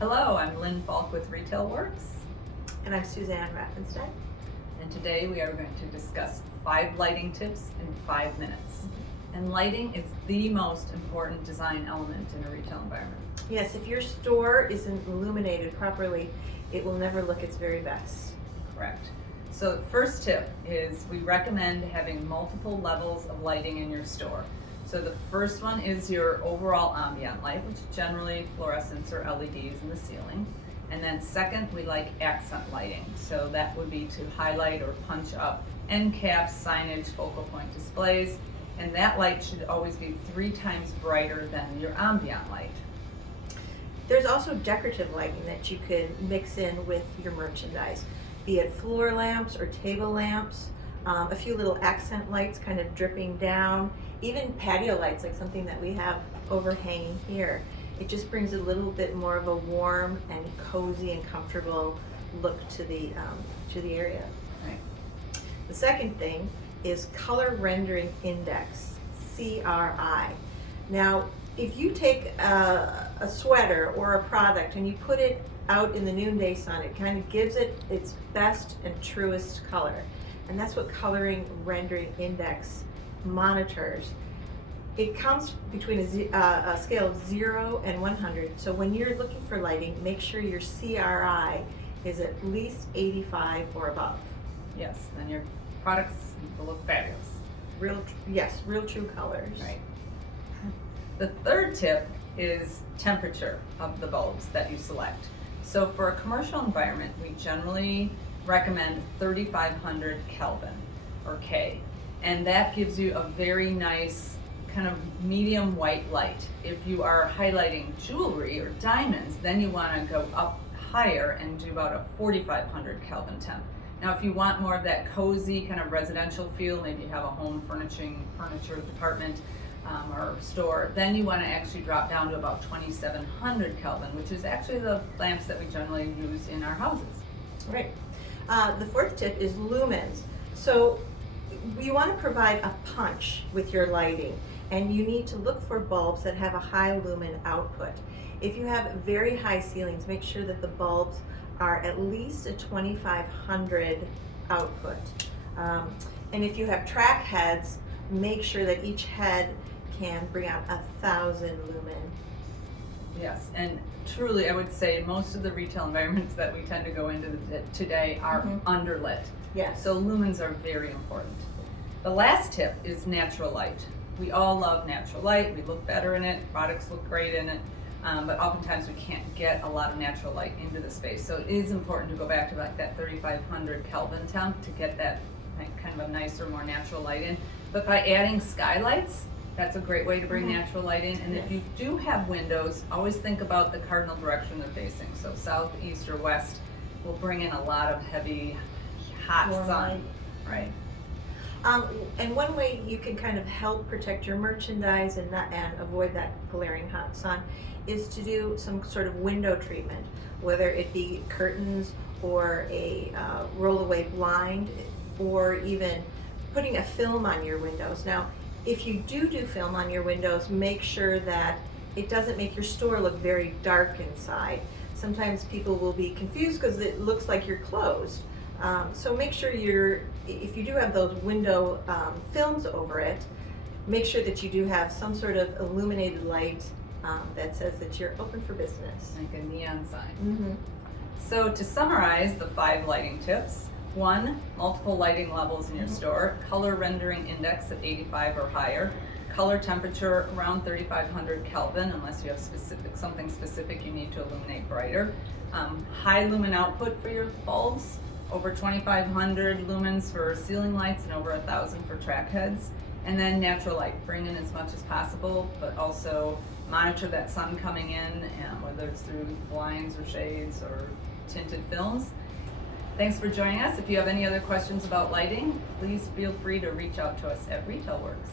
Hello, I'm Lynn Falk with Retail Works, And I'm Suzanne Raffenstein. and today we are going to discuss 5 lighting tips in 5 minutes. And lighting is the most important design element in a retail environment. Yes, if your store isn't illuminated properly, it will never look its very best. Correct. So the first tip is we recommend having multiple levels of lighting in your store. So the first one is your overall ambient light, which is generally fluorescents or LEDs in the ceiling. And then second, we like accent lighting. So that would be to highlight or punch up end caps, signage, focal point displays. And that light should always be 3 times brighter than your ambient light. There's also decorative lighting that you can mix in with your merchandise, be it floor lamps or table lamps, a few little accent lights kind of dripping down, even patio lights like something that we have overhanging here. It just brings a little bit more of a warm and cozy and comfortable look to the area. Right. The second thing is color rendering index, CRI. Now, if you take a sweater or a product and you put it out in the noonday sun, it kind of gives it its best and truest color. And that's what coloring rendering index monitors. It comes between a scale of 0 and 100. So when you're looking for lighting, make sure your CRI is at least 85 or above. Yes, then your products will look fabulous. Real true colors. Right. The third tip is temperature of the bulbs that you select. So for a commercial environment, we generally recommend 3500 Kelvin or K, and that gives you a very nice kind of medium white light. If you are highlighting jewelry or diamonds, then you want to go up higher and do about a 4500 Kelvin temp. Now, if you want more of that cozy kind of residential feel, maybe you have a home furniture department or store, then you want to actually drop down to about 2700 Kelvin, which is actually the lamps that we generally use in our houses. Right. The fourth tip is lumens. So you want to provide a punch with your lighting, and you need to look for bulbs that have a high lumen output. If you have very high ceilings, make sure that the bulbs are at least a 2500 output. And if you have track heads, make sure that each head can bring out 1000 lumen. Yes, and truly I would say most of the retail environments that we tend to go into today are underlit. Yes. So lumens are very important. The last tip is natural light. We all love natural light. We look better in it. Products look great in it. But oftentimes we can't get a lot of natural light into the space. So it is important to go back to like that 3500 Kelvin temp to get that kind of a nicer, more natural light in. But by adding skylights, that's a great way to bring natural light in. And if you do have windows, always think about the cardinal direction they're facing. So south, east, or west will bring in a lot of heavy, hot Warm sun. Right. And one way you can kind of help protect your merchandise and avoid that glaring hot sun is to do some sort of window treatment, whether it be curtains or a roll-away blind, or even putting a film on your windows. Now, if you do film on your windows, make sure that it doesn't make your store look very dark inside. Sometimes people will be confused because it looks like you're closed. So make sure if you do have those window films over it, make sure that you do have some sort of illuminated light that says that you're open for business. Like a neon sign. So to summarize the 5 lighting tips: 1, multiple lighting levels in your store, color rendering index at 85 or higher, color temperature around 3500 Kelvin unless you have something specific you need to illuminate brighter, high lumen output for your bulbs, over 2500 lumens for ceiling lights and over 1000 for track heads, and then natural light. Bring in as much as possible, but also monitor that sun coming in, whether it's through blinds or shades or tinted films. Thanks for joining us. If you have any other questions about lighting, please feel free to reach out to us at Retail Works.